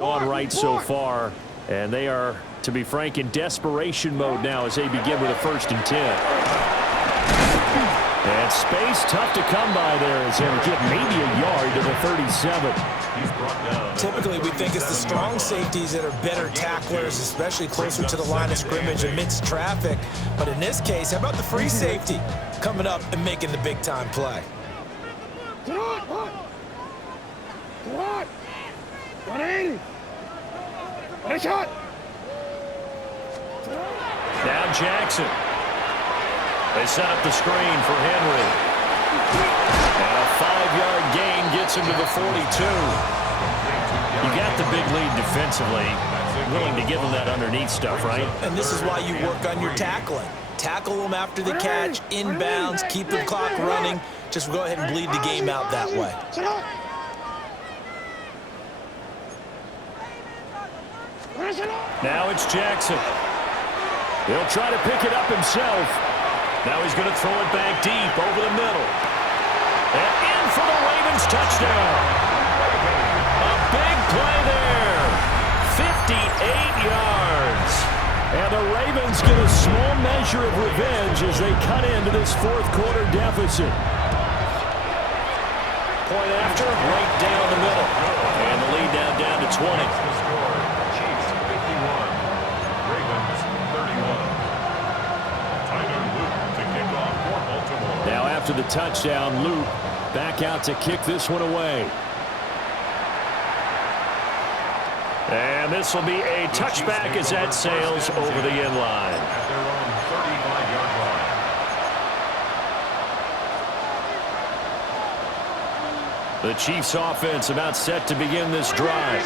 Gone right so far, and they are, to be frank, in desperation mode now as they begin with a 1st and 10. And space tough to come by there as they get maybe a yard to the 37. Typically, we think it's the strong safeties that are better tacklers, especially closer to the line of scrimmage amidst traffic. But in this case, how about the free safety coming up and making the big-time play? 180. Nice shot. Now Jackson. They set up the screen for Henry. And a 5-yard gain gets him to the 42. You got the big lead defensively. Willing to give them that underneath stuff, right? And this is why you work on your tackling. Tackle them after the catch, inbounds, keep the clock running. Just go ahead and bleed the game out that way. Now it's Jackson. He'll try to pick it up himself. Now he's going to throw it back deep over the middle. And in for the Ravens touchdown. A big play there. 58 yards. And the Ravens get a small measure of revenge as they cut into this 4th quarter deficit. Point after, right down the middle. And the lead now down to 20. Now after the touchdown, Luke back out to kick this one away. And this will be a touchback as that sails over the end line. At their own 35-yard line. The Chiefs offense about set to begin this drive.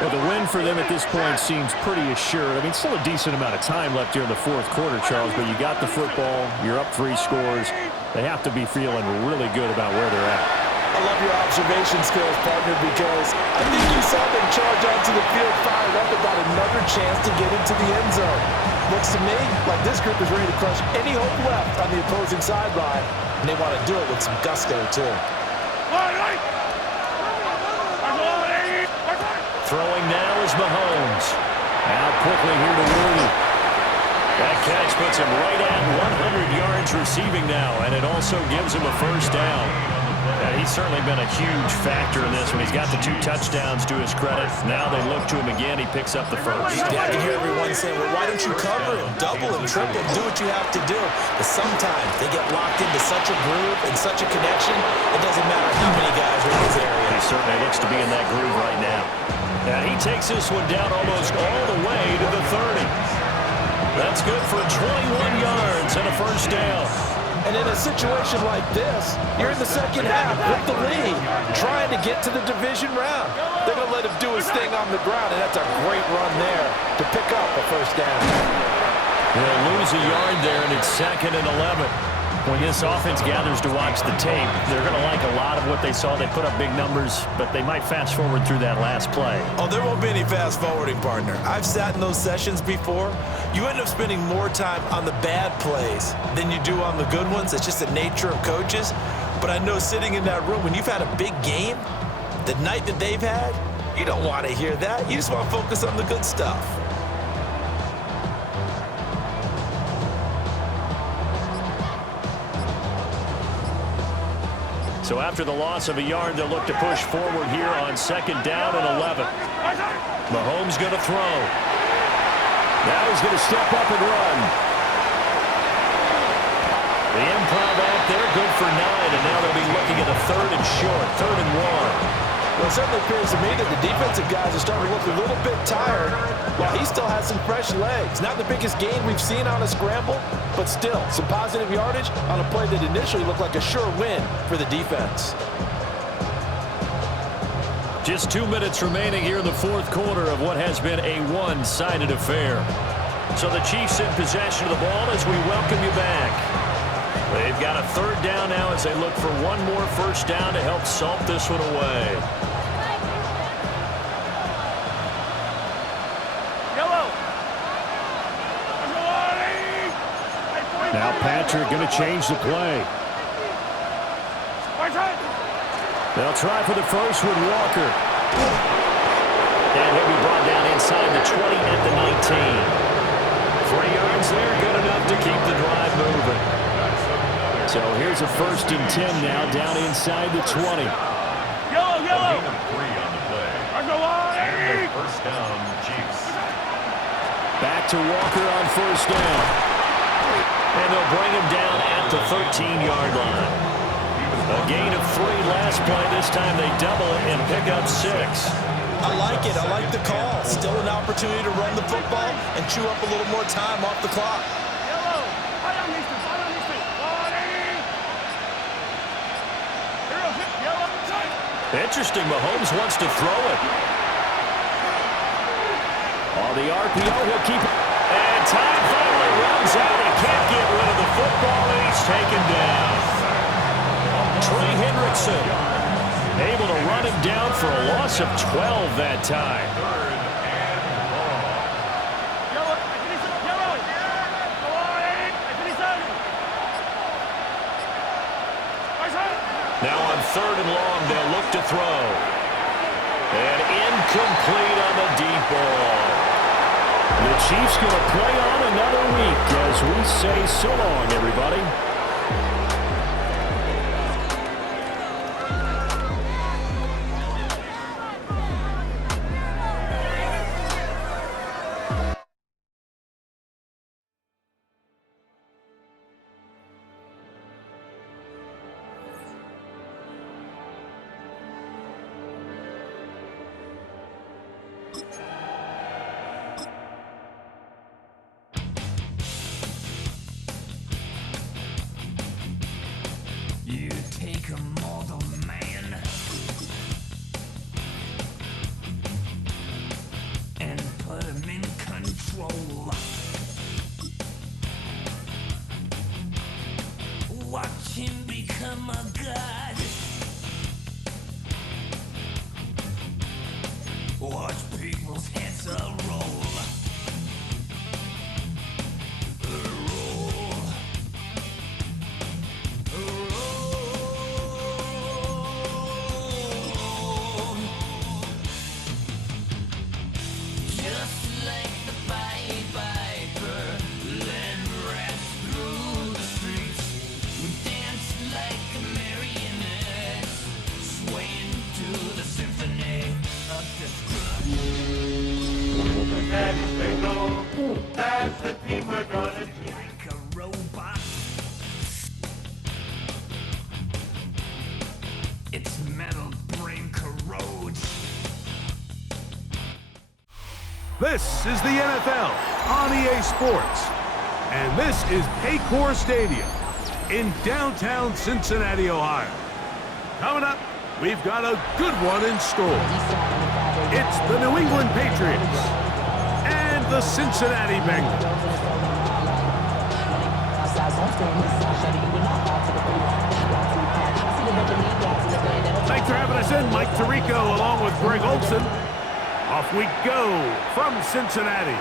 Well, the win for them at this point seems pretty assured. I mean, still a decent amount of time left here in the 4th quarter, Charles, but you got the football, you're up 3 scores. They have to be feeling really good about where they're at. I love your observation skills, partner, because I think you saw them charge onto the field fired up about another chance to get into the end zone. Looks to me like this group is ready to crush any hope left on the opposing sideline, and they want to do it with some gusto, too. Throwing now is Mahomes. Now quickly here to Worthy. That catch puts him right at 100 yards receiving now, and it also gives him a 1st down. He's certainly been a huge factor in this one. He's got the 2 touchdowns to his credit. Now they look to him again. He picks up the 1st. Yeah, I can hear everyone saying, well, why don't you cover him, double him, triple him, do what you have to do. But sometimes they get locked into such a groove and such a connection, it doesn't matter how many guys are in his area. He certainly looks to be in that groove right now. And he takes this one down almost all the way to the 30. That's good for 21 yards and a 1st down. And in a situation like this, you're in the 2nd half with the lead, trying to get to the division round. They're going to let him do his thing on the ground, and that's a great run there to pick up a 1st down. They'll lose a yard there, and it's 2nd and 11. When this offense gathers to watch the tape, they're going to like a lot of what they saw. They put up big numbers, but they might fast forward through that last play. Oh, there won't be any fast forwarding, partner. I've sat in those sessions before. You end up spending more time on the bad plays than you do on the good ones. It's just the nature of coaches. But I know sitting in that room, when you've had a big game, the night that they've had, you don't want to hear that. You just want to focus on the good stuff. So after the loss of a yard, they'll look to push forward here on 2nd down and 11. Mahomes going to throw. Now he's going to step up and run. The improv act there, good for 9, and now they'll be looking at a 3rd and short, 3rd and 1. Well, it certainly appears to me that the defensive guys are starting to look a little bit tired while he still has some fresh legs. Not the biggest gain we've seen on a scramble, but still some positive yardage on a play that initially looked like a sure win for the defense. Just 2 minutes remaining here in the 4th quarter of what has been a one-sided affair. So the Chiefs in possession of the ball as we welcome you back. They've got a 3rd down now as they look for one more 1st down to help salt this one away. Now Patrick going to change the play. They'll try for the 1st with Walker. And 3 yards there, good enough to keep the drive moving. So here's a 1st and 10 now, down inside the 20. Yellow, yellow. Gain of 3 on the play. I go on. And first down, Chiefs. Back to Walker on 1st down. And they'll bring him down at the 13-yard line. A gain of 3 last play. This time they double it and pick up 6. I like it. I like the call. Still an opportunity to run the football and chew up a little more time off the clock. Yellow. Interesting, Mahomes wants to throw it. On the RPO, he'll keep it. And time finally runs out. He can't get rid of the football, and he's taken down. Trey Hendrickson able to run him down for a loss of 12 that time. Now on 3rd and long, they'll look to throw. And incomplete on the deep ball. The Chiefs going to play on another week as we say so long, everybody. You take a mortal man and put him in control. Watch him become a god. Watch people's heads roll. Its metal brain corrodes. This is the NFL on EA Sports. And this is Paycor Stadium in downtown Cincinnati, Ohio. Coming up, we've got a good one in store. It's the New England Patriots and the Cincinnati Bengals. Thanks for having us in, Mike Tirico, along with Greg Olson. Off we go from Cincinnati.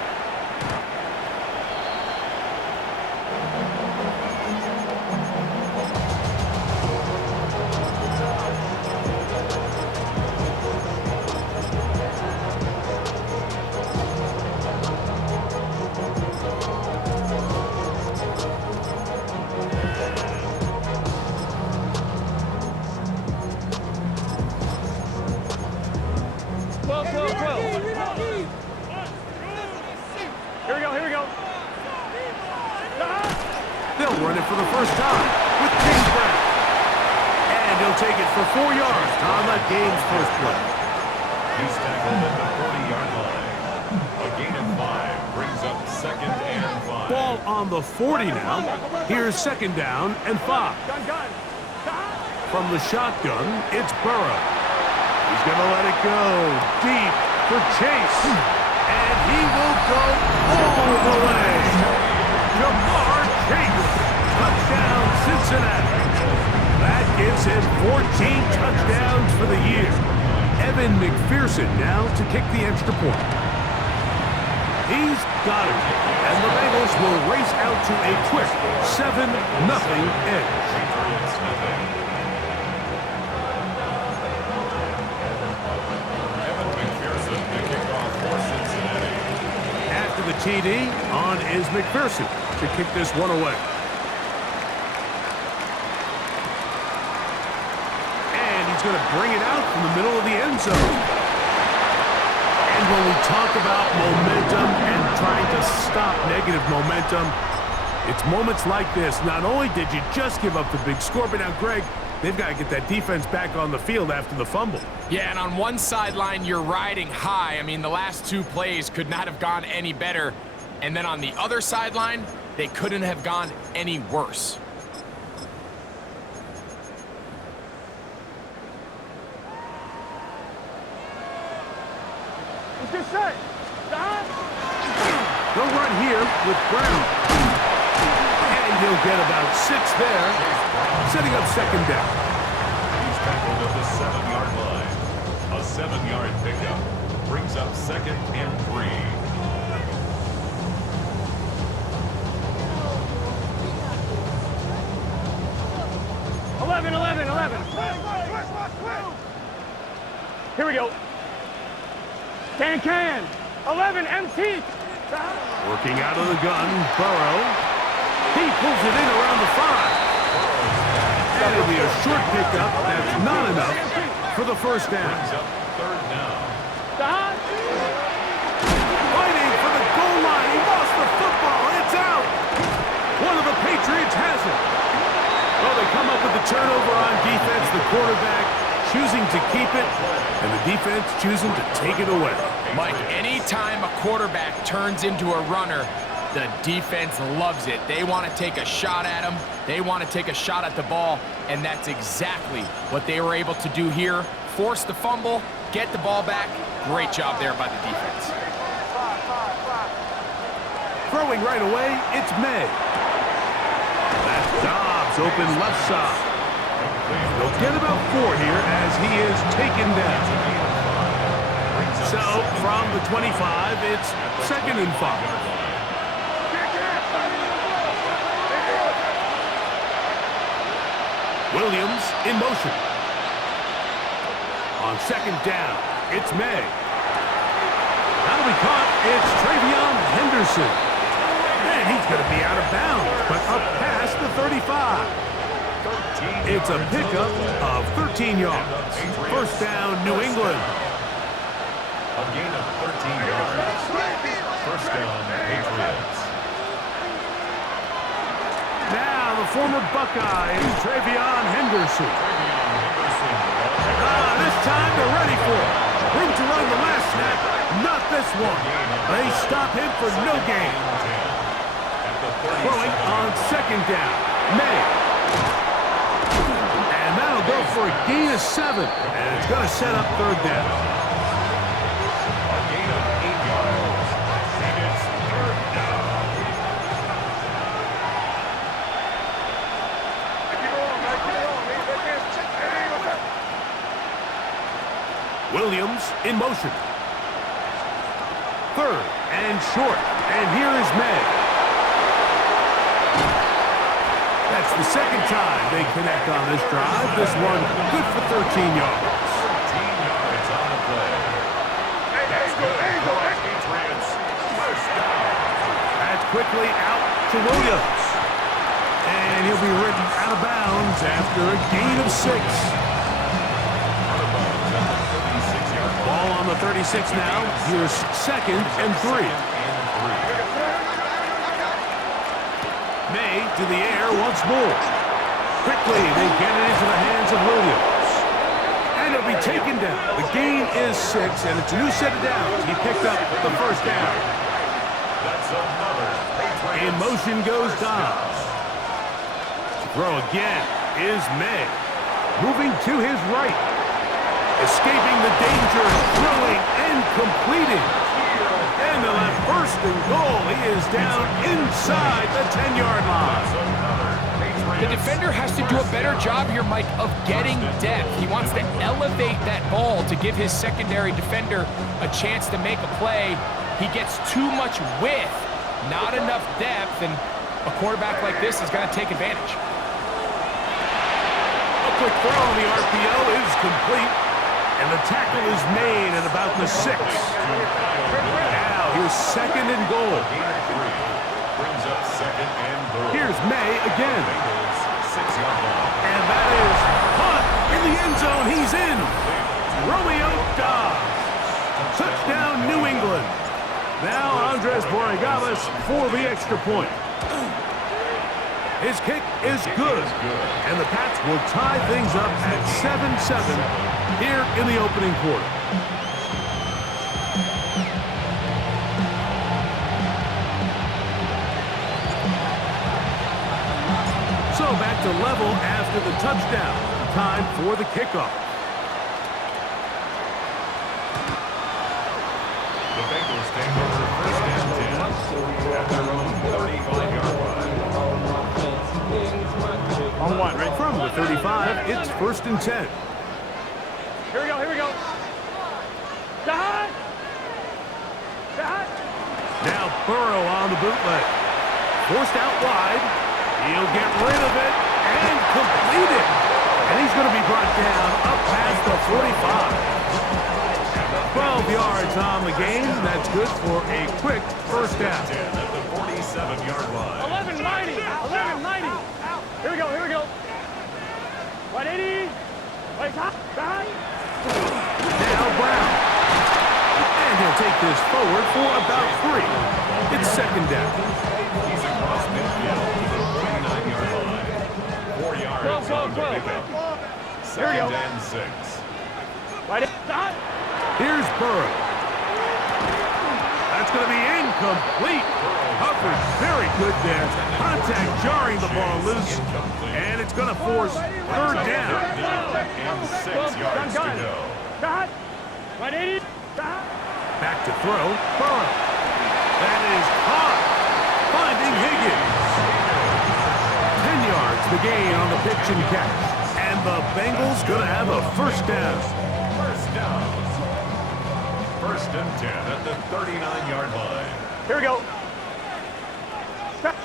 They'll run it for the first time with Chase Brown. And he'll take it for 4 yards on the game's first play. He's tackled at the 40-yard line. A gain of 5 brings up 2nd and 5. Ball on the 40 now. Here's 2nd down and 5. From the shotgun, it's Burrow. He's going to let it go deep for Chase. And he will go all the way. Jamar Chase. Touchdown, Cincinnati. That gives him 14 touchdowns for the year. Evan McPherson now to kick the extra point. He's got it. And the Bengals will race out to a quick 7-0 edge. the TD on is McPherson to kick this one away. And he's going to bring it out from the middle of the end zone. And when we talk about momentum and trying to stop negative momentum, it's moments like this. Not only did you just give up the big score, but now, Greg, they've got to get that defense back on the field after the fumble. Yeah, and on one sideline, you're riding high. I mean, the last two plays could not have gone any better. And then on the other sideline, they couldn't have gone any worse. It's good set. They'll run here with Brown. And he'll get about 6 there, setting up second down. He's tackled at the 7-yard line. A 7-yard pickup brings up 2nd and 3. Eleven. Here we go. Can. 11, empty. Working out of the gun, Burrow. He pulls it in around the 5. And it'll be a short pickup. That's not enough for the first down. Brings up 3rd down. Fighting for the goal line. He lost the football. It's out. One of the Patriots has it. Well, they come up with the turnover on defense. The quarterback choosing to keep it, and the defense choosing to take it away. Mike, anytime a quarterback turns into a runner, the defense loves it. They want to take a shot at him. They want to take a shot at the ball, and that's exactly what they were able to do here. Force the fumble, get the ball back. Great job there by the defense. Throwing right away, it's May. That's Dobbs, open left side. They'll get about 4 here as he is taken down. So, from the 25, it's 2nd and 5. Williams in motion. On 2nd down, it's May. That'll be caught. It's Travion Henderson. And he's going to be out of bounds, but up past the 35. It's a pickup of 13 yards. First down, New England. A gain of 13 yards. First down, Patriots. Now the former Buckeye, Travion Henderson. This time they're ready for it. Room to run the last snap, not this one. They stop him for no gain. Throwing on 2nd down, May. And that'll go for a gain of 7, and it's going to set up 3rd down. A gain of 8 yards. And it's 3rd down. Williams in motion. 3rd and short. And here is May. That's the 2nd time they connect on this drive. This one good for 13 yards. 13 yards on the play. That's good for the Patriots. First down. That's quickly out to Williams. And he'll be ridden out of bounds after a gain of 6. Ball on the 36 now. Here's 2nd and 3. May to the air once more. Quickly, they get it into the hands of Williams. And it'll be taken down. The gain is 6, and it's a new set of downs. He picked up the first down. That's another Patriots. In motion goes Dobbs. To throw again is May. Moving to his right. Escaping the danger, throwing and completing. And they'll have 1st and goal. He is down inside the 10-yard line. The defender has to do a better job here, Mike, of getting depth. He wants to elevate that ball to give his secondary defender a chance to make a play. He gets too much width, not enough depth, and a quarterback like this is going to take advantage. A quick throw on the RPO is complete. And the tackle is made at about the 6. Now, here's 2nd and goal. Gain of 3 brings up second and goal. Here's May again. Bengals 6-yard line. And that is Hunt in the end zone. He's in. Romeo Dobbs. Touchdown, New England. Now Andres Borregales for the extra point. His kick is good. And the Pats will tie things up at 7-7 here in the opening quarter. So back to level after the touchdown. Time for the kickoff. The Bengals take over first and 10 at their own 35-yard line. On one, right from the 35, it's first and 10. Here we go, here we go. Dot! Dot! Now Burrow on the bootleg. Forced out wide. He'll get rid of it and complete it. And he's going to be brought down up past the 45. 12 yards on the game. That's good for a quick first down. 10 at the 47-yard line. 1190! 1190! Here we go, here we go. 180. Wait, hot, behind. Now Brown. And he'll take this forward for about 3. It's second down. He's across midfield to the 49-yard line. 4 yards on the pickup. Second and 6. Right in, dot. Here's Burrow. That's going to be incomplete. Hubbard very good there. Contact jarring the ball loose. And it's going to force third down. And 6 yards to go. Dot. 180. Dot. Back to throw. Burrow. That is caught. Finding Higgins. 10 yards the gain on the pitch and catch. And the Bengals going to have a first down. First down. First and 10 at the 39-yard line. Here we go.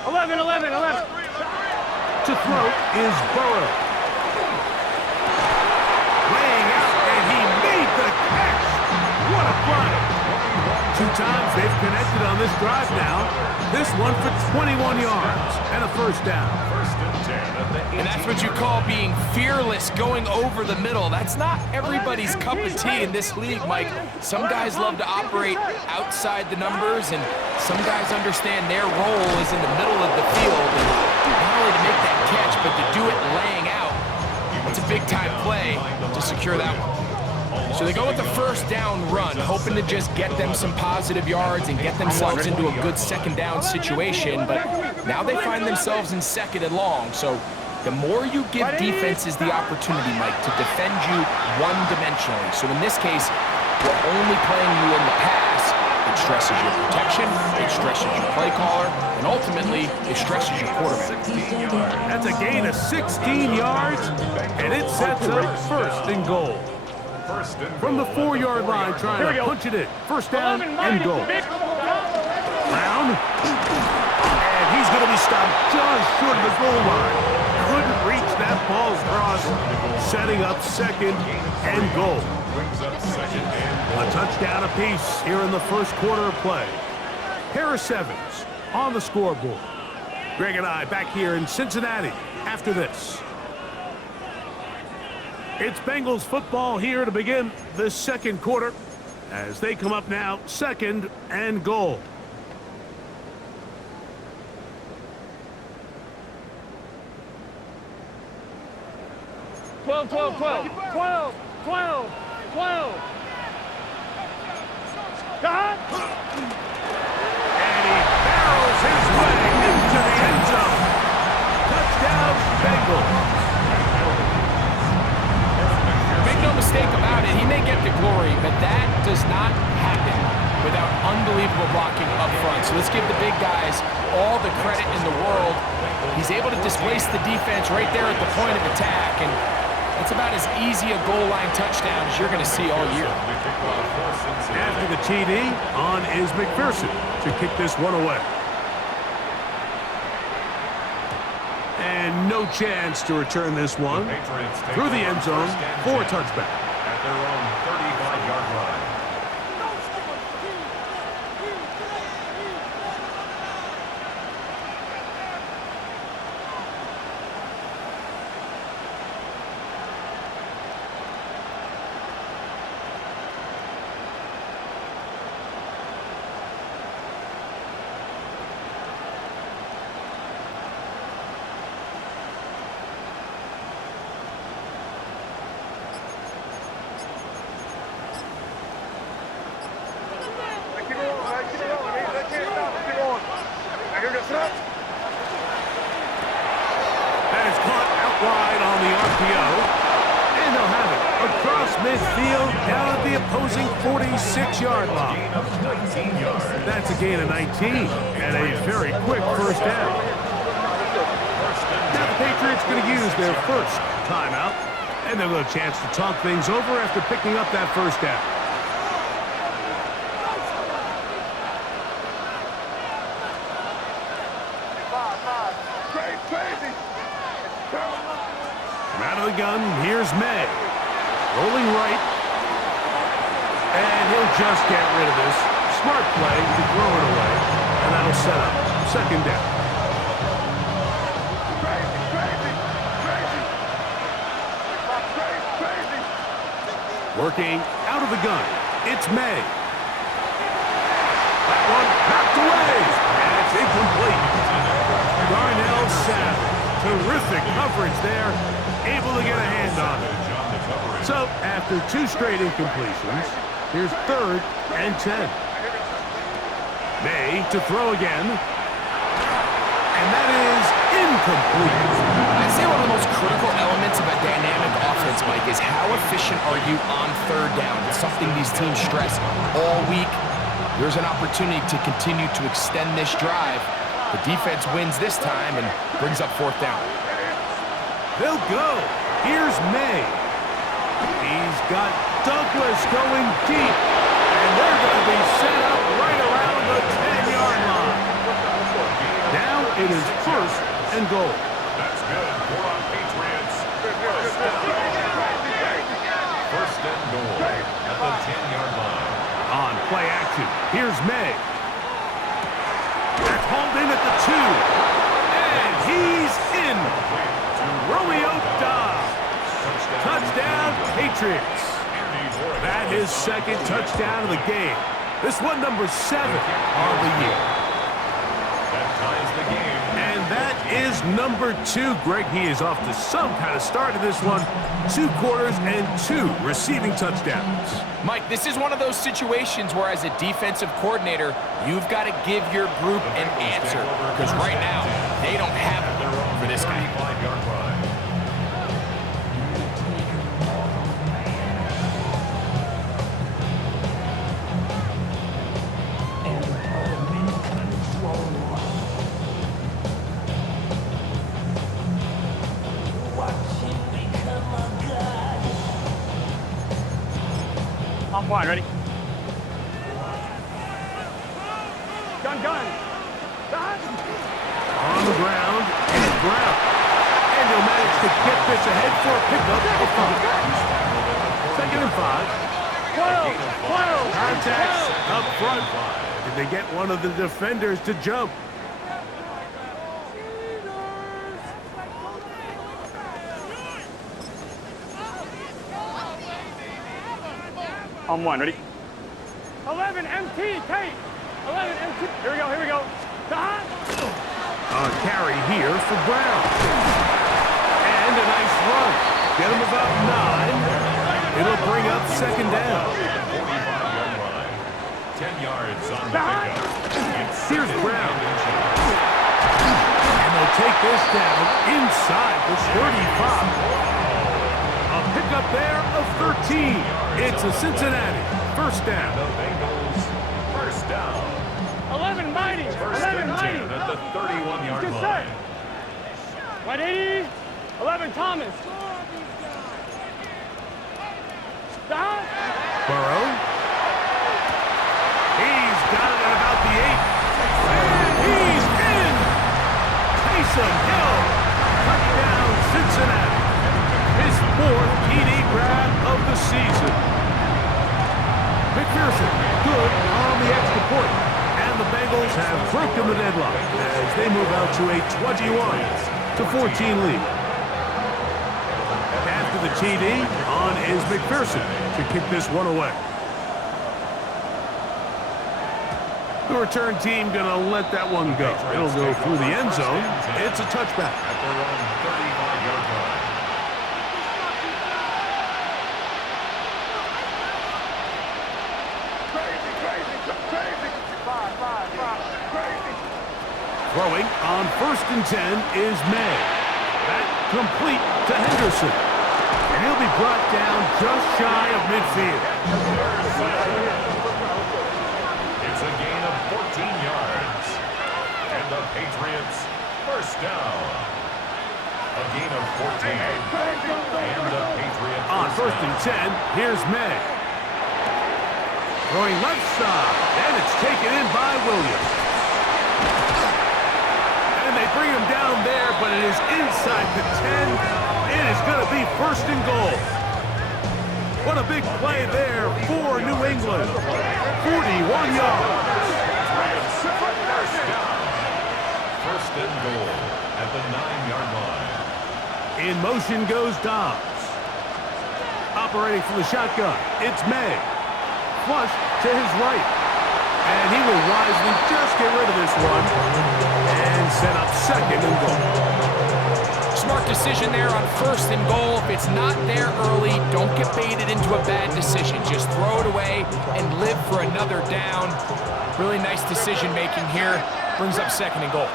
11, 11, 11. To throw is Burrow. Laying out, and he made the catch. What a play. 2 times they've connected on this drive now. This one for 21 yards and a first down. First and 10 at the 18. And that's what you call being fearless, going over the middle. That's not everybody's cup of tea in this league, Mike. Some guys love to operate outside the numbers, and some guys understand their role is in the middle of the field. And not only to make that catch, but to do it laying out. It's a big-time play to secure that one. So they go with the first down run, hoping to just get them some positive yards and get themselves into a good second down situation. But now they find themselves in second and long. So the more you give defenses the opportunity, Mike, to defend you one-dimensionally. So in this case, we're only playing you in the pass. It stresses your protection, it stresses your play caller, and ultimately, it stresses your quarterback. That's a gain of 16 yards, and it sets up first and goal. From the 4-yard line, trying to punch it in. First down and goal. Brown. And he's going to be stopped just short of the goal line. Couldn't reach that ball across. Setting up second and goal. A touchdown apiece here in the first quarter of play. Harris Evans on the scoreboard. Greg and I back here in Cincinnati after this. It's Bengals football here to begin the second quarter as they come up now, second and goal. Twelve. 12. Dot. And he barrels his way into the end zone. Touchdown, Bengals. Make no mistake about it, he may get the glory, but that does not happen without unbelievable blocking up front. So let's give the big guys all the credit in the world. He's able to displace the defense right there at the point of attack, and it's about as easy a goal line touchdown as you're going to see all year. After the TD, on is McPherson to kick this one away. And no chance to return this one through the end zone for a touchback. At their own 35-yard line. midfield, down at the opposing 46-yard line. That's a gain of 19, and a very quick first down. Now the Patriots going to use their first timeout, and they'll have a chance to talk things over after picking up that first down. From out of the gun, here's May. Rolling right. And he'll just get rid of this. Smart play to throw it away. And that'll set up second down. Working out of the gun. It's May. That one knocked away. And it's incomplete. Darnell Savage. Terrific coverage there. Able to get a hand on it. So, after two straight incompletions, here's 3rd and 10. May to throw again. And that is incomplete. I'd say one of the most critical elements of a dynamic offense, Mike, is how efficient are you on 3rd down? It's something these teams stress all week. There's an opportunity to continue to extend this drive. The defense wins this time and brings up 4th down. They'll go. Here's May. He's got Douglas going deep. And they're going to be set up right around the 10-yard line. Now it is 1st and goal. That's good for our Patriots. First and goal at the 10-yard line. On play action, here's May. That's hauled in at the 2. And he's in. Romeo Dobbs. Touchdown, Patriots. That is 2nd touchdown of the game. This one number 7 on the year. That ties the game. And that is number 2. Greg, he is off to some kind of start in this one. 2 quarters and 2 receiving touchdowns. Mike, this is one of those situations where as a defensive coordinator, you've got to give your group an answer. Because right now, they don't have it for this guy. 35-yard line. On point, ready? Gun. On the ground, and Brown. And he'll manage to get this ahead for a pickup of 5. 2nd and 5. 12. Contacts up front. Did they get one of the defenders to jump? On 1, ready? 11 MT, Tate. 11 MT. Here we go. A carry here for Brown. And a nice run. Get him about 9. It'll bring up 2nd down. 45-yard line. 10 yards on the pickup. Here's Brown. And they'll take this down inside the 35. A pickup there of 13. It's a Cincinnati 1st down. The Bengals 1st down. 11 mighty. 11 mighty. At the 31-yard Good line. set. 180. 11 Thomas. Burrow. He's got it at about the 8. And he's in. Taysom Hill. Touchdown, Cincinnati. His 4th TD grab of the season. McPherson, good on the extra point. And the Bengals have broken the deadlock as they move out to a 21-14 lead. After the TD, on is McPherson to kick this one away. The return team going to let that one go. It'll go through the end zone. It's a touchback. At their own 35-yard line. Throwing on 1st and 10 is May. That complete to Henderson. And he'll be brought down just shy of midfield. It's a gain of 14 yards. And the Patriots first down. A gain of 14. And the Patriots On first and 10, here's May. Throwing left side, and it's taken in by Williams. And they bring him down there, but it is inside the 10. It is going to be first and goal. What a big play there for New England. 41 yards. First and goal at the 9-yard line. In motion goes Dobbs. Operating from the shotgun, it's May. Flush to his right. And he will wisely just get rid of this one and set up second and goal. Smart decision there on first and goal. If it's not there early, don't get baited into a bad decision. Just throw it away and live for another down. Really nice decision making here. Brings up second and goal.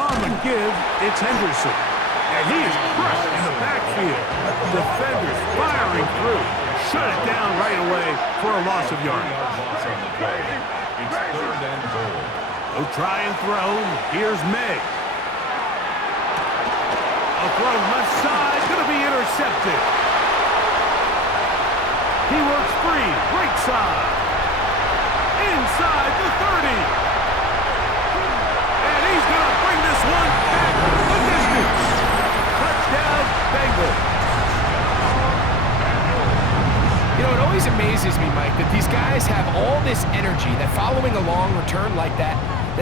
On the give, it's Henderson. And he is crushed in the backfield. Defenders firing through. Shut it down right away for a loss of yardage. It's third and goal. They'll try and throw. Here's May. A throw left side, going to be intercepted. He works free, right side. Inside the 30. And he's going to bring this one back the distance. Touchdown, Bengals. You know, it always amazes me, Mike, that these guys have all this energy, that following a long return like that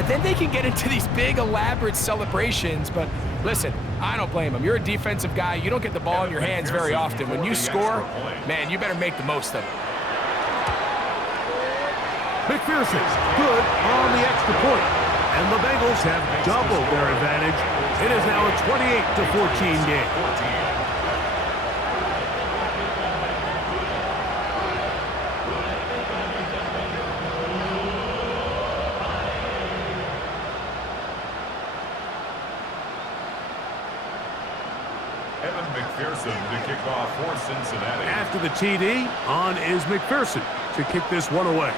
then they can get into these big, elaborate celebrations. But listen, I don't blame them. You're a defensive guy. You don't get the ball in your hands very often. When you score, man, you better make the most of it. McPherson, good on the extra point. And the Bengals have doubled their advantage. It is now a 28-14 game. McPherson to kick off for Cincinnati. After the TD, on is McPherson to kick this one away.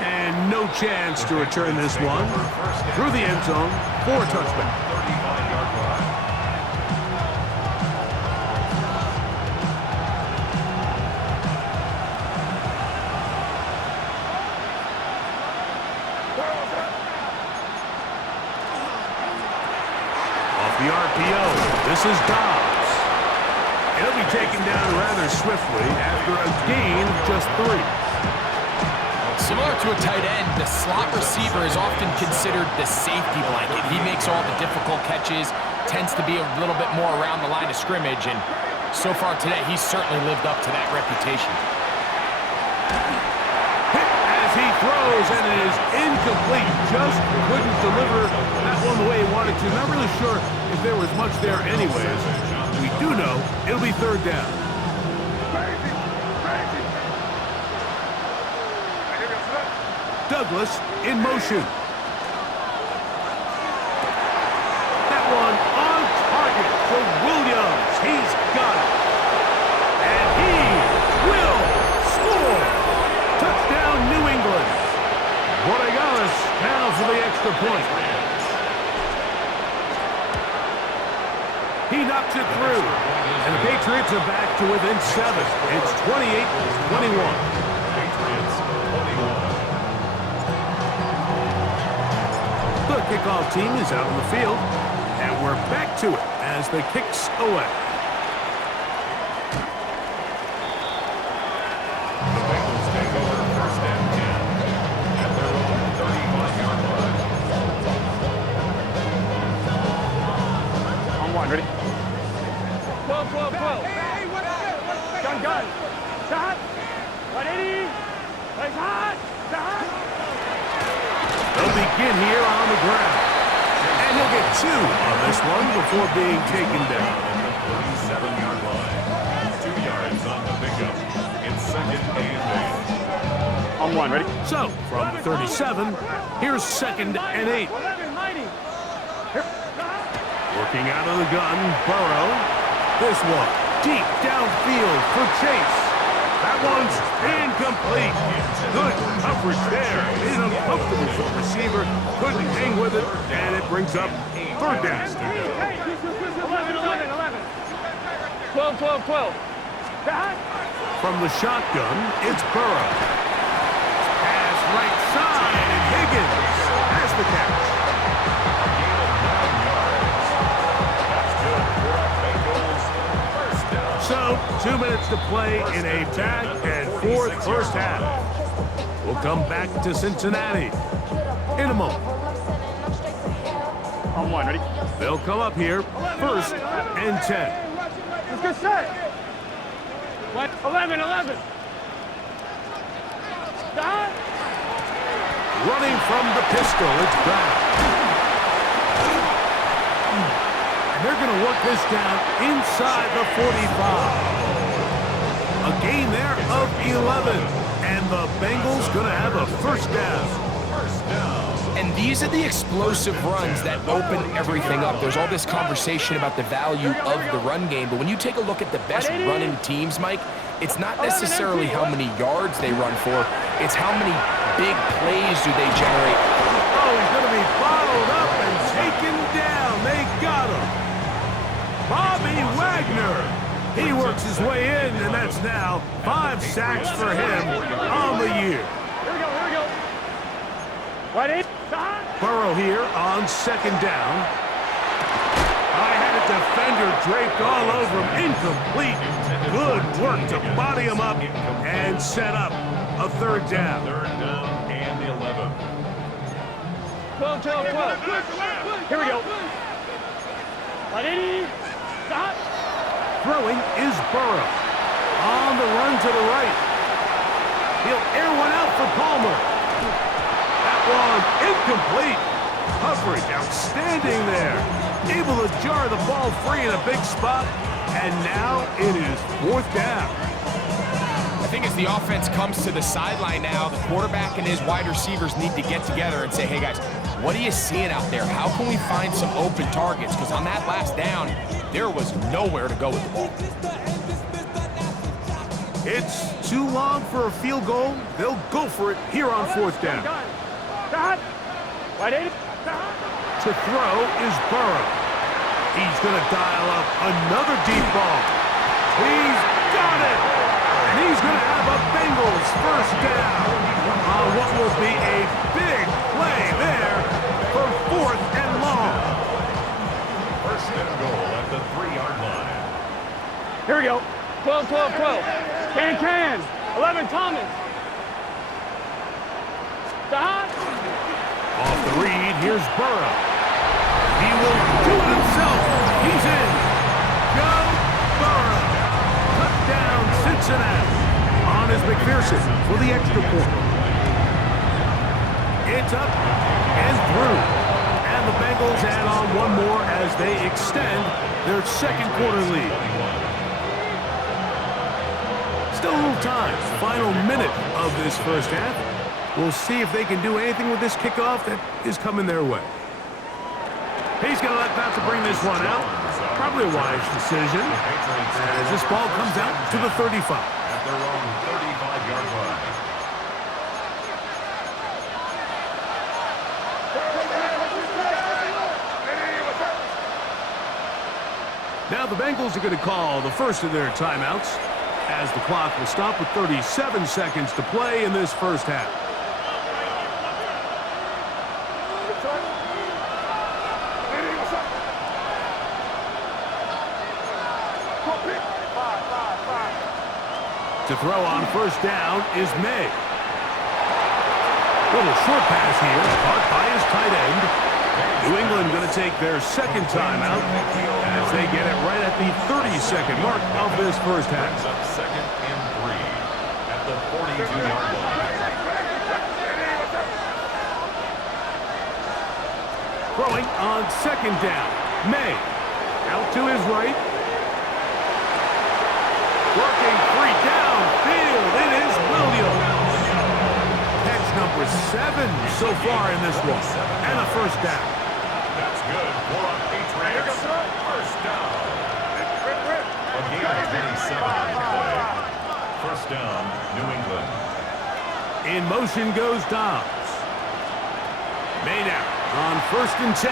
And no chance to return this one through the end zone for a touchback. 35-yard line. The RPO. This is Dobbs. He'll be taken down rather swiftly after a gain of just 3. Similar to a tight end, the slot receiver is often considered the safety blanket. He makes all the difficult catches, tends to be a little bit more around the line of scrimmage, and so far today, he's certainly lived up to that reputation. Hit as he throws, and it is incomplete. Just couldn't deliver that one the way he wanted to. Not really sure if there was much there anyways. We do know it'll be third down. Douglas in motion. That one on target for Williams. He's got it. And he will score. Touchdown, New England. Borregales now for the extra point. He knocks it through. And the Patriots are back to within 7. It's 28-21. Patriots 21. The kickoff team is out on the field, and we're back to it as the kicks away. The Bengals take over first and 10 at their own 35-yard line. On one, ready? 12, 12, 12. Hey, what's good? Gun, gun. Shot. 180. Place hot. Shot. They'll begin here on the ground. And he'll get 2 on this one before being taken down. On the 37-yard line. 2 yards on the pickup. It's second and 8. On one, ready? So, from the 37, here's 2nd and 8. Working out of the gun, Burrow. This one, deep downfield for Chase. That one's incomplete. Good coverage there. He's uncomfortable for the receiver. Couldn't hang with it, and it brings up 3rd down. 11. 12. From the shotgun, it's Burrow. Pass right side, and Higgins has the catch. So, 2 minutes to play in a back-and-forth first half. We'll come back to Cincinnati in a moment. On one, ready? They'll come up here, 1st and 10. Let's get set. 11. Stop. Running from the pistol, it's Brown. And they're going to work this down inside the 45. A gain there of 11. And the Bengals going to have a 1st down. And these are the explosive runs that open everything up. There's all this conversation about the value of the run game, but when you take a look at the best running teams, Mike, it's not necessarily how many yards they run for, it's how many big plays do they generate. Oh, he's going to be bottled up and taken down. They got him. Bobby Wagner. He works his way in, and that's now 5 sacks for him on the year. Here we go. Right in. Burrow here on 2nd down. I had a defender draped all over him. Incomplete. Good work to body him up and set up a 3rd down. 3rd down and 11. 12. Here we go. Right in. Stop. Throwing is Burrow. On the run to the right. He'll air one out for Palmer. That one incomplete. Coverage outstanding there. Able to jar the ball free in a big spot. And now it is 4th down. I think as the offense comes to the sideline now, the quarterback and his wide receivers need to get together and say, hey guys, what are you seeing out there? How can we find some open targets? Because on that last down, there was nowhere to go with the ball. It's too long for a field goal. They'll go for it here on 4th down. Right in. To throw is Burrow. He's going to dial up another deep ball. He's got it. And he's going to have a Bengals 1st down on what will be a big play there for 4th and long. 1st and goal at the 3-yard line. Here we go. 12. Can. 11, Thomas. Stop. Off the read, here's Burrow. He will do it himself. He's in. Go Burrow. Touchdown, Cincinnati. On is McPherson for the extra point. It's up and through. And the Bengals add on one more as they extend their 2nd quarter lead. Still a little time. Final minute of this first half. We'll see if they can do anything with this kickoff that is coming their way. He's going to let that to bring this one out. Probably a wise decision as this ball comes out to the 35. At their own 35-yard line. Now the Bengals are going to call the first of their timeouts as the clock will stop with 37 seconds to play in this first half. To throw on 1st down is May. Little short pass here, caught by his tight end. New England going to take their 2nd timeout as they get it right at the 30-second mark of this first half. Up 2nd and 3 at the 42-yard line. Throwing on 2nd down. May out to his right. Working free downfield. It is Williams. with 7 so far in this one. And a first down. That's good for a Patriots first down. A game of 27 on the play. First down, New England. In motion goes Dobbs. Made out on 1st and 10.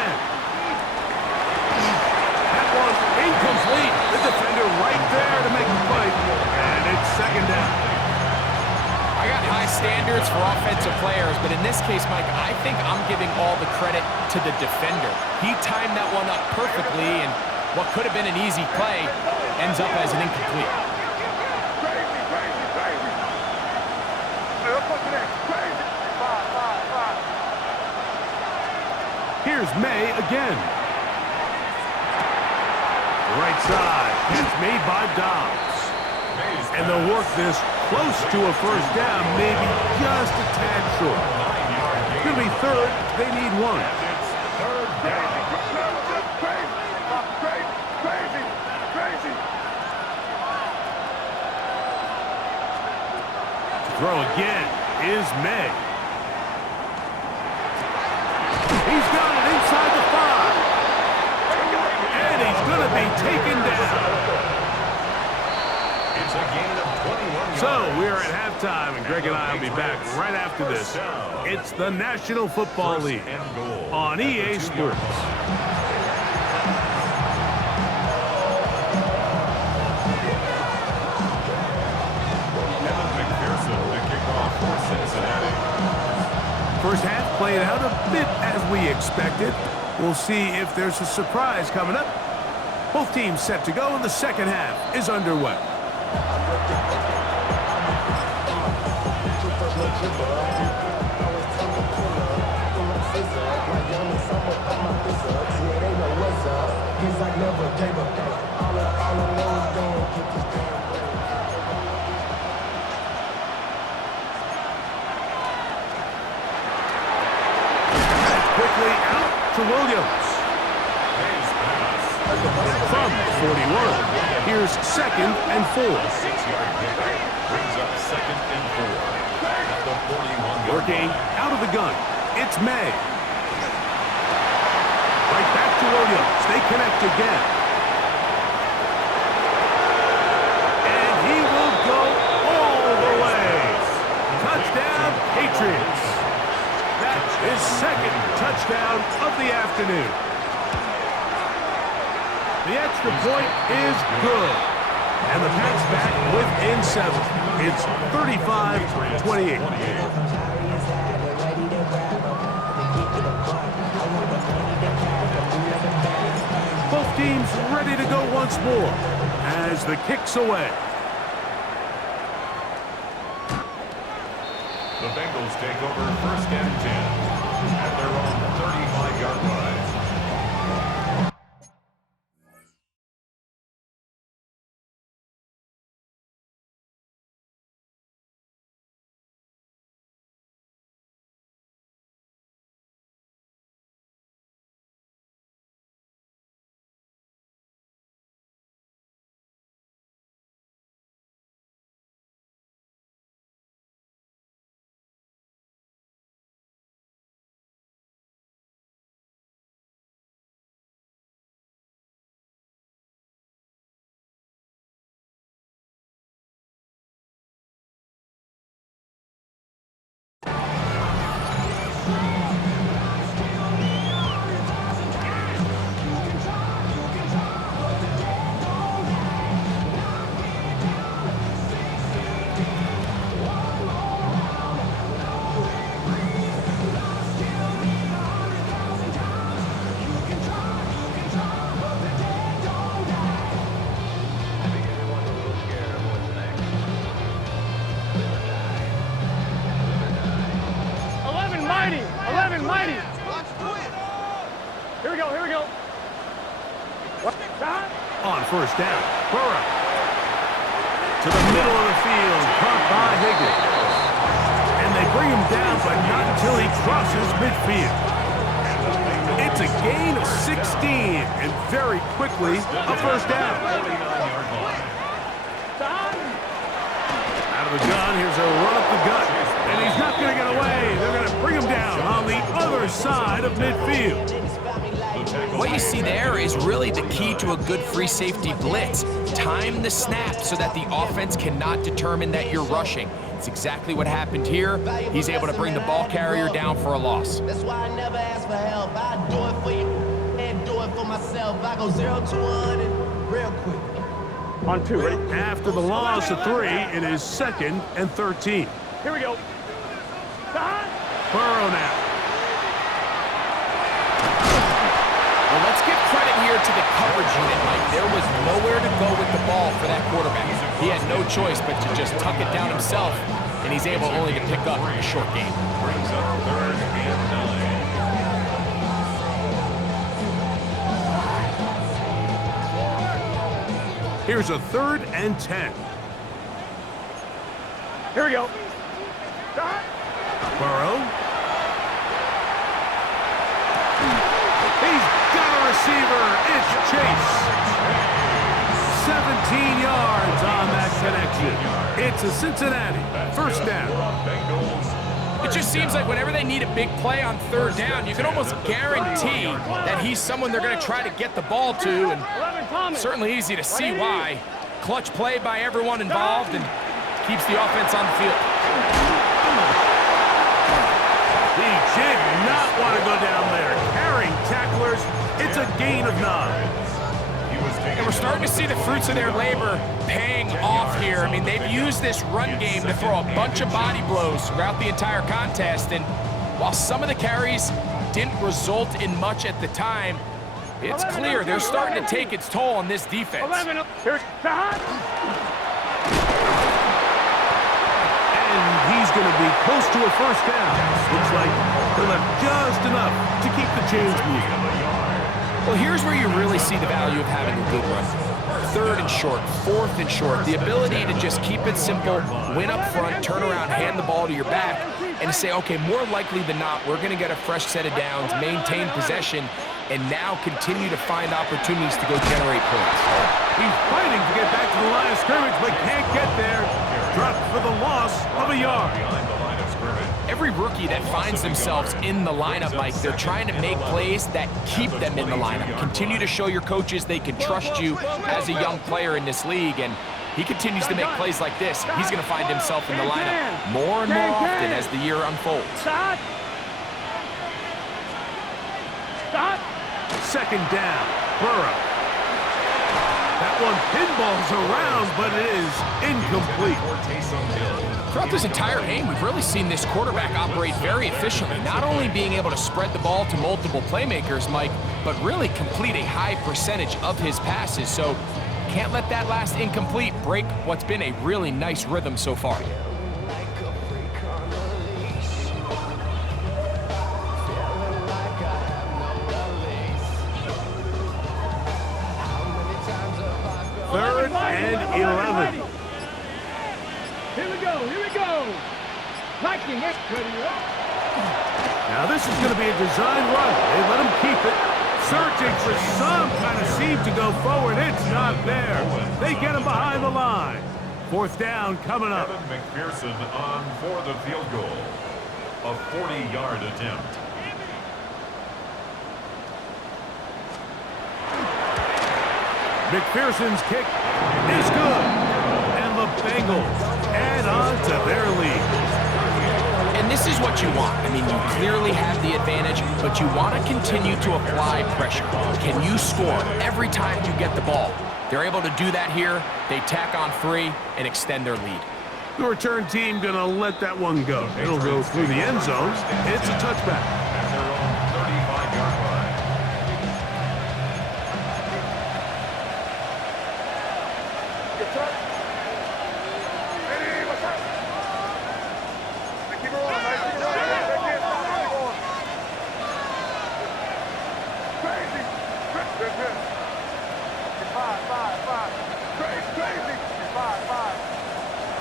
That one incomplete. The defender right there to make the play. And it's 2nd down. I got high standards for offensive players, but in this case, Mike, I think I'm giving all the credit to the defender. He timed that one up perfectly, and what could have been an easy play ends up as an incomplete. Here's May again. Right side. Catch made by Dobbs. And they'll work this close to a first down, maybe just a tad short. It's going to be 3rd. They need 1. It's 3rd down. To throw again is May. He's got it inside the 5. And he's going to be taken down. It's a gain of 21 yards. So we're at halftime, and Greg and I will be back right after this. It's the National Football League on EA Sports. First half played out a bit as we expected. We'll see if there's a surprise coming up. Both teams set to go, and the second half is underway. Quickly out to Williams. From 41. Here's 2nd and 4. 6-yard pickup brings up 2nd and 4 at the 41. Working out of the gun. It's May. Right back to Williams. They connect again. And he will go all the way. Touchdown, Patriots. That's his 2nd touchdown of the afternoon. The extra point is good. And the Pats back within 7. It's 35-28. Both teams ready to go once more as the kick's away. The Bengals take over 1st and 10 at their own 35-yard line. Mighty. Here we go, here we go. On 1st down, Burrow. To the middle of the field, caught by Higgins. And they bring him down, but not until he crosses midfield. It's a gain of 16, and very quickly, a 1st down. Out of the gun, here's a run up the gut. And he's not going to get away. They're going to bring him down on the other side of midfield. What you see there is really the key to a good free safety blitz. Time the snap so that the offense cannot determine that you're rushing. It's exactly what happened here. He's able to bring the ball carrier down for a loss. That's why I never ask for help. I do it for you and do it for myself. I go 0 to 100 real quick. On 2, ready? After the loss of 3, it is 2nd and 13. Here we go. Burrow now. Well, let's give credit here to the coverage unit, Mike. There was nowhere to go with the ball for that quarterback. He had no choice but to just tuck it down himself, and he's able only to pick up a short game. Brings up 3rd and 9. Here's a 3rd and 10. Here we go. Burrow. He's got a receiver. It's Chase. 17 yards on that connection. It's a Cincinnati 1st down. It just seems like whenever they need a big play on 3rd down, you can almost guarantee that he's someone they're going to try to get the ball to, and certainly easy to see why. Clutch play by everyone involved and keeps the offense on the field. He did not want to go down there. Carrying tacklers, it's a gain of 9. And we're starting to see the fruits of their labor paying off here. I mean, they've used this run game to throw a bunch of body blows throughout the entire contest, and while some of the carries didn't result in much at the time, it's clear they're starting to take its toll on this defense. And he's going to be close to a 1st down. Looks like they're left just enough to keep the chains moving. Well, here's where you really see the value of having a good run. 3rd and short, 4th and short. The ability to just keep it simple, win up front, turn around, hand the ball to your back, and to say, okay, more likely than not, we're going to get a fresh set of downs, maintain possession, and now continue to find opportunities to go generate points. He's fighting to get back to the line of scrimmage, but can't get there. Dropped for the loss of a yard. Every rookie that finds themselves in the lineup, Mike, they're trying to make plays that keep them in the lineup. Continue to show your coaches they can trust you as a young player in this league, and he continues to make plays like this. He's going to find himself in the lineup more and more often as the year unfolds. Stop. 2nd down, Burrow. That one pinballs around, but it is incomplete. Throughout this entire game, we've really seen this quarterback operate very efficiently, not only being able to spread the ball to multiple playmakers, Mike, but really complete a high percentage of his passes. So can't let that last incomplete break what's been a really nice rhythm so far. Third and 11. Here we go. Lightning, that's pretty right. Now this is going to be a design run. They let him keep it. Searching for some kind of seam to go forward. It's not there. They get him behind the line. 4th down coming up. Evan McPherson on for the field goal. A 40-yard attempt. McPherson's kick is good. And the Bengals add on to their lead. And this is what you want. I mean, you clearly have the advantage, but you want to continue to apply pressure. Can you score every time you get the ball? They're able to do that here. They tack on 3 and extend their lead. The return team going to let that one go. It'll go through the end zone. It's a touchback. At their own 35-yard line.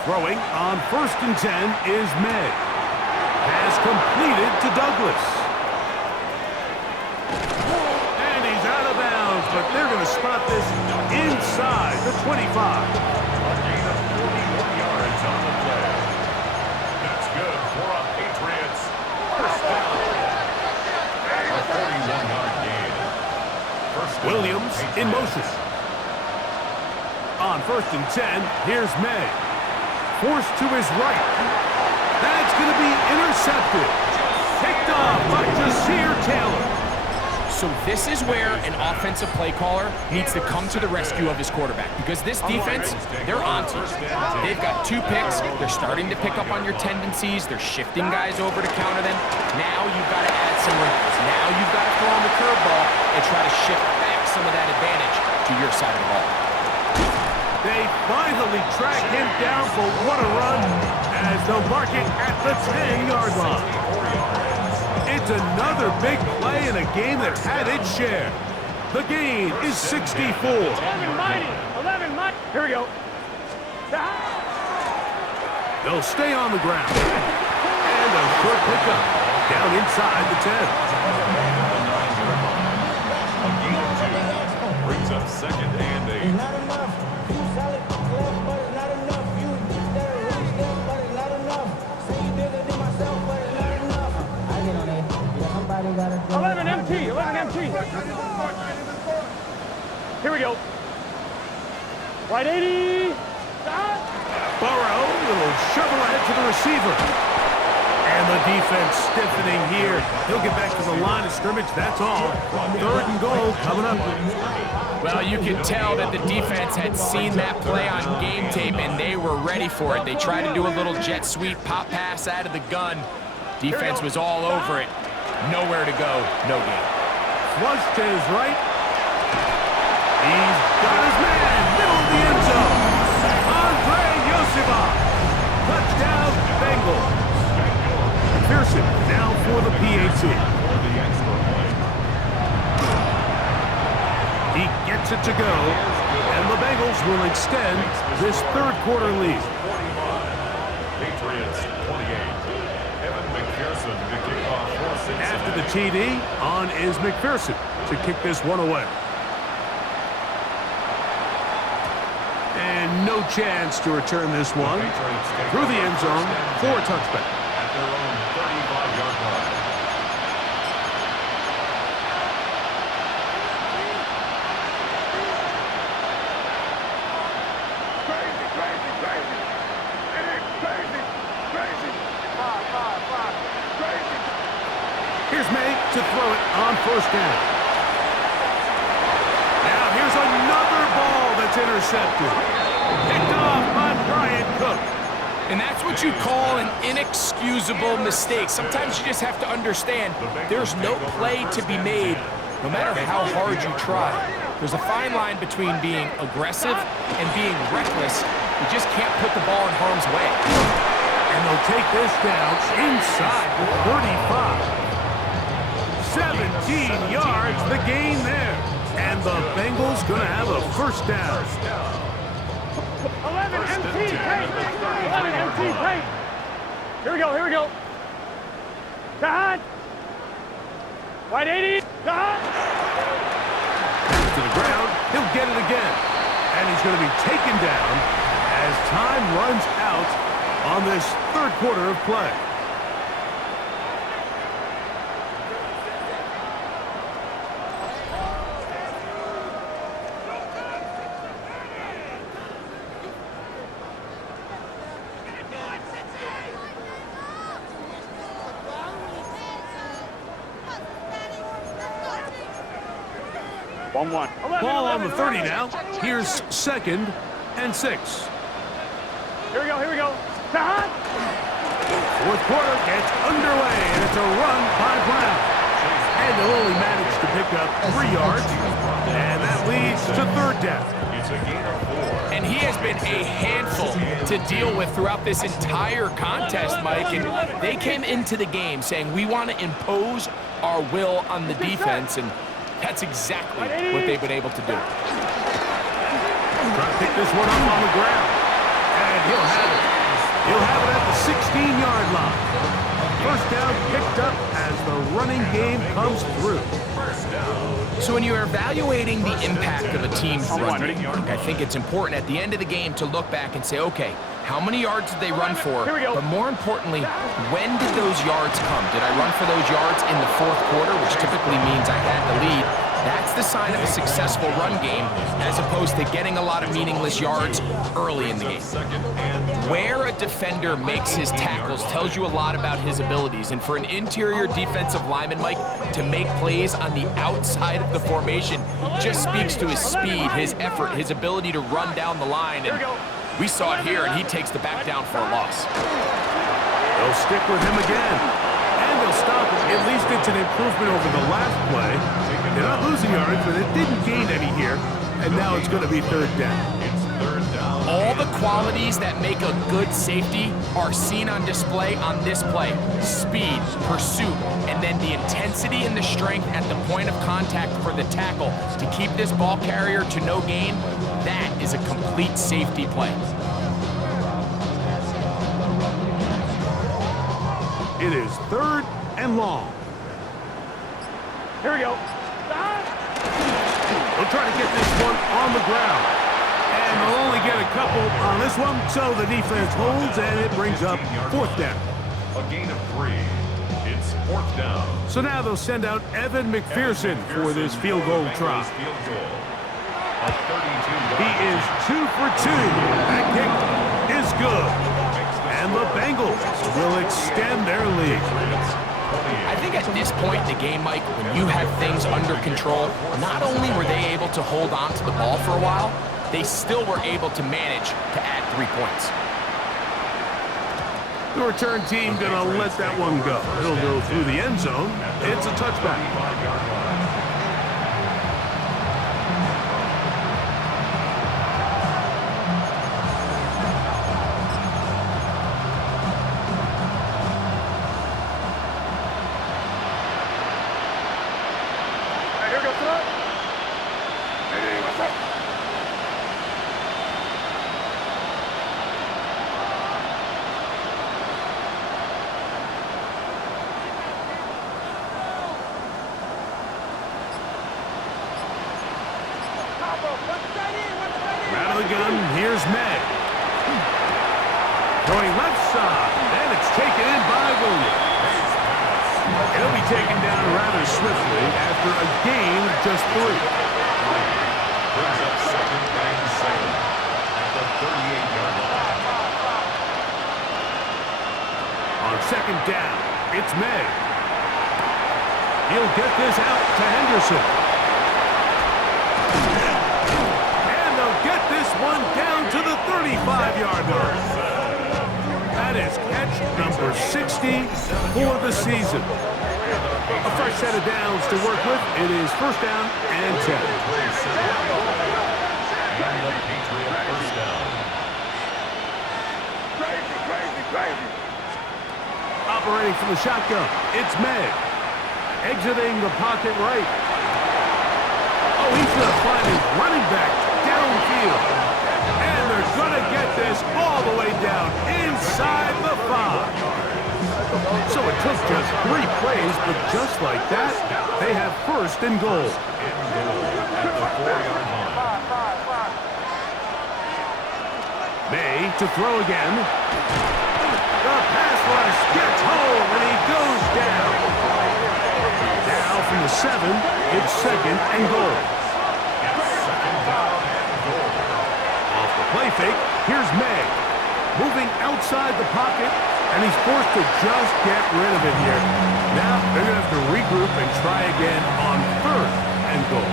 Throwing on 1st and 10 is May. Has completed to Douglas. And he's out of bounds, but they're going to spot this inside the 25. A gain of 41 yards on the play. That's good for a Williams in motion. On 1st and 10, here's May. Forced to his right. That's going to be intercepted. Picked off by Jasir Taylor. So this is where an offensive play caller needs to come to the rescue of his quarterback, because this defense, they're on to you. They've got 2 picks. They're starting to pick up on your tendencies. They're shifting guys over to counter them. Now you've got to add some wrinkles. Now you've got to throw him the curveball and try to shift back some of that advantage to your side of the ball. They finally track him down, but what a run as they'll mark it at the 10-yard line. It's another big play in a game that had its share. The gain is 64. 11 mighty. Here we go. They'll stay on the ground. And a short pickup down inside the 10. Brings up 2nd and 8. It's not enough. You solid, close, but it's not enough. You better run step, but it's not enough. Say you bigger than myself, but it's not enough. I get on it. Yeah, somebody gotta do 11 MT. Here we go. Right 80. Burrow, little shovel ahead to the receiver. And the defense stiffening here. He'll get back to the line of scrimmage, that's all. 3rd and goal coming up. Well, you can tell that the defense had seen that play on game tape, and they were ready for it. They tried to do a little jet sweep, pop pass out of the gun. Defense was all over it. Nowhere to go, no gain. Flush to his right. He's got his man, middle of the end zone. Andre Yosibov. Touchdown, Bengals. Pearson down for the PAT. He gets it to go, and the Bengals will extend this 3rd quarter lead. Patriots 28. Evan McPherson to kick off for 6. After the TD, on is McPherson to kick this one away. And no chance to return this one through the end zone for a touchback. At their own 35-yard line. Here's May to throw it on 1st down. Now here's another ball that's intercepted. Picked off by Brian Cook. And that's what you call an inexcusable mistake. Sometimes you just have to understand there's no play to be made, no matter how hard you try. There's a fine line between being aggressive and being reckless. You just can't put the ball in harm's way. And they'll take this down inside the 35. 17 yards, the gain there. And the Bengals going to have a 1st down. 11 MT. 11 MT. Here we go. Down. Right 80. Down. To the ground, he'll get it again. And he's going to be taken down as time runs out on this 3rd quarter of play. Ball on the 30 now. Here's 2nd and 6. Here we go. 4th quarter gets underway, and it's a run by Brown. And they'll only manage to pick up 3 yards, and that leads to 3rd down. It's a gain of 4. And he has been a handful to deal with throughout this entire contest, Mike. And they came into the game saying, we want to impose our will on the defense, and that's exactly what they've been able to do. Trying to pick this one up on the ground. And he'll have it. He'll have it at the 16-yard line. 1st down picked up as the running game comes through. So when you're evaluating the impact of a team's run game. I think it's important at the end of the game to look back and say, okay, how many yards did they run for? But more importantly, when did those yards come? Did I run for those yards in the fourth quarter, which typically means I had the lead? That's the sign of a successful run game, as opposed to getting a lot of meaningless yards early in the game. Where a defender makes his tackles tells you a lot about his abilities. And for an interior defensive lineman, Mike, to make plays on the outside of the formation just speaks to his speed, his effort, his ability to run down the line. And we saw it here, and he takes the back down for a loss. They'll stick with him again. And they'll stop him. At least it's an improvement over the last play. They're not losing yards, but it didn't gain any here. And now it's going to be third down. All the qualities that make a good safety are seen on display on this play. Speed, pursuit, and then the intensity and the strength at the point of contact for the tackle to keep this ball carrier to no gain. That is a complete safety play. It is third and long. Here we go. They'll try to get this one on the ground. And they'll only get a couple on this one, so the defense holds, and it brings up fourth down. A gain of 3. It's fourth down. So now they'll send out Evan McPherson for this field goal try. He is 2 for 2. That kick is good. And the Bengals will extend their lead. I think at this point in the game, Mike, when you have things under control, not only were they able to hold on to the ball for a while, they still were able to manage to add 3 points. The return team gonna let that one go. It'll go through the end zone. It's a touchback. Out of the gun, here's May. Going left side, and it's taken in by Williams. He'll be taken down rather swiftly after a gain of just 3. Brings up second and 7 at the 38-yard line. On second down, it's May. He'll get this out to Henderson. One down to the 35-yard line. That is catch number 60 for the season. A fresh set of downs to work with. It is first down and 10. And the Patriot first down. Operating from the shotgun, it's May. Exiting the pocket right. Oh, he's going to find his running back downfield. And they're going to get this all the way down inside the 5. So it took just 3 plays, but just like that, they have first and goal. At the 4-yard line. May to throw again. The pass rush gets home, and he goes down. Now from the 7, it's second and goal. Play fake, here's May. Moving outside the pocket, and he's forced to just get rid of it here. Now they're going to have to regroup and try again on third and goal.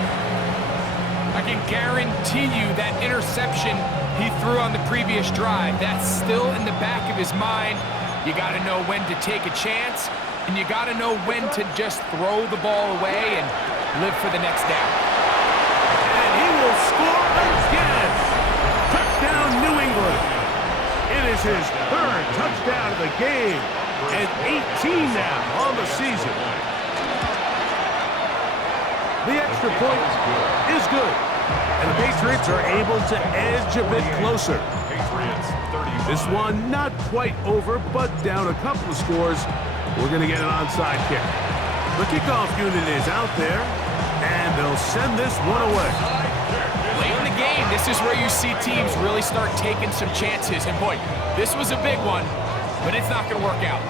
I can guarantee you that interception he threw on the previous drive, that's still in the back of his mind. You got to know when to take a chance, and you got to know when to just throw the ball away and live for the next down. And he will score again. Touchdown, New England. It is his 3rd touchdown of the game, and 18 now on the season. The extra point is good, and the Patriots are able to edge a bit closer. This one not quite over, but down a couple of scores. We're going to get an onside kick. The kickoff unit is out there, and they'll send this one away. This is where you see teams really start taking some chances. And boy, this was a big one, but it's not going to work out.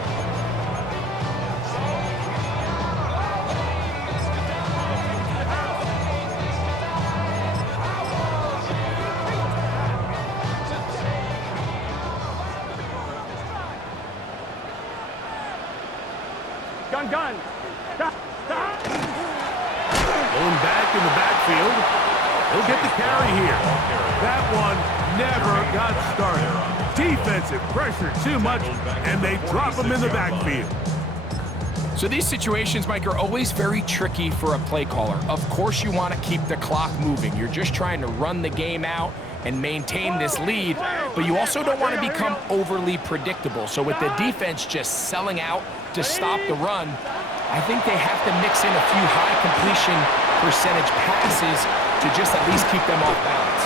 Gun. Stop. Going back in the backfield. He'll get the carry here. That one never got started. Defensive pressure too much, and they drop him in the backfield. So these situations, Mike, are always very tricky for a play caller. Of course you want to keep the clock moving. You're just trying to run the game out and maintain this lead, but you also don't want to become overly predictable. So with the defense just selling out to stop the run, I think they have to mix in a few high completion percentage passes to just at least keep them off balance.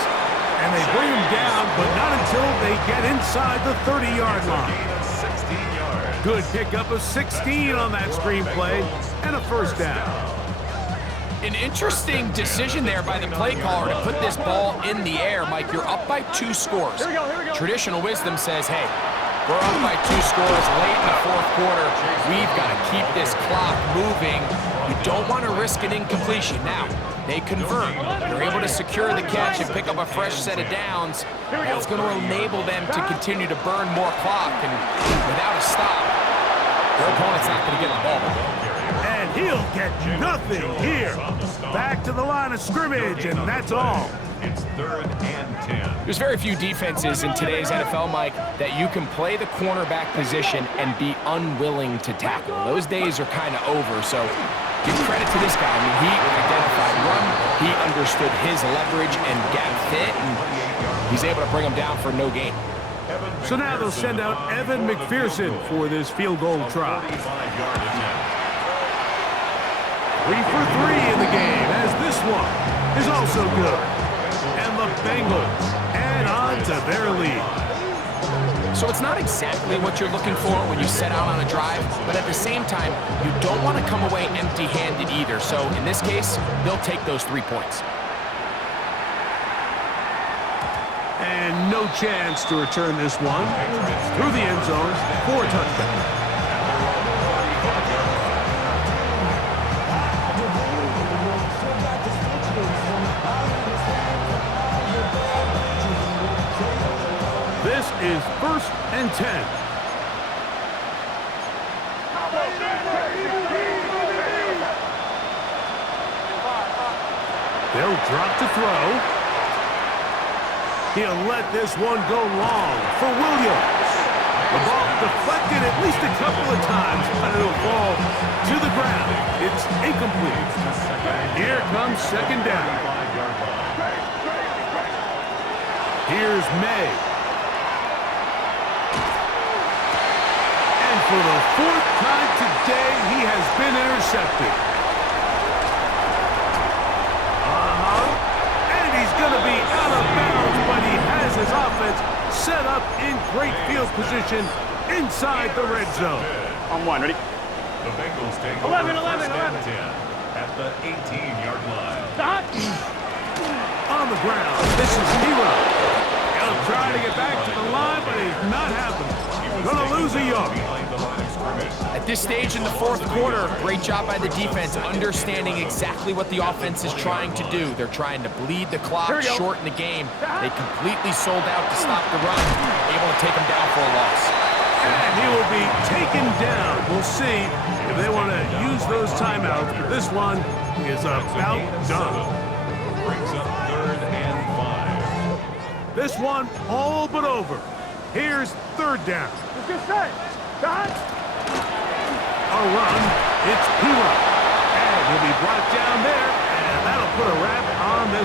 And they bring him down, but not until they get inside the 30-yard line. Good pickup of 16 on that screenplay, and a first down. An interesting decision there by the play caller to put this ball in the air. Mike, you're up by 2 scores. Here we go. Traditional wisdom says, hey, we're up by 2 scores late in the 4th quarter. We've got to keep this clock moving. You don't want to risk an incompletion. Now, they convert. They're able to secure the catch and pick up a fresh set of downs. That's going to enable them to continue to burn more clock. And without a stop, their opponent's not going to get the ball. And he'll get nothing here. Back to the line of scrimmage, and that's all. It's 3rd and 10. There's very few defenses in today's NFL, Mike, that you can play the cornerback position and be unwilling to tackle. Those days are kind of over, so give credit to this guy. I mean, he identified run, he understood his leverage and gap fit, and he's able to bring him down for no gain. So now they'll send out Evan McPherson for this field goal try. 3 for 3 in the game, as this one is also good. And the Bengals add on to their lead. So it's not exactly what you're looking for when you set out on a drive, but at the same time, you don't want to come away empty-handed either. So in this case, they'll take those 3 points. And no chance to return this one through the end zone for a touchdown. This is 1st and 10. They'll drop to throw. He'll let this one go long for Williams. The ball deflected at least a couple of times, but it'll fall to the ground. It's incomplete. Here comes 2nd down. Here's May. And for the 4th time today, he has been intercepted. And he's going to be out of bounds, but he has his offense set up in great field position inside the red zone. On 1, ready? The Bengals take 11, over 11, 1st and 11. 10 at the 18-yard line. Stop. On the ground, this is Hero. He'll try to get back to the line, but he's not happening. Gonna lose a yard. Behind the line of scrimmage. At this stage in the 4th quarter, great job by the defense, understanding exactly what the offense is trying to do. They're trying to bleed the clock, shorten the game. They completely sold out to stop the run, able to take them down for a loss. And he will be taken down. We'll see if they want to use those timeouts, but this one is about done. Brings up 3rd and 5. This one all but over. Here's 3rd down. Let's get set. Stop. A run. It's Pura. And he'll be brought down there, and that'll put a wrap on this.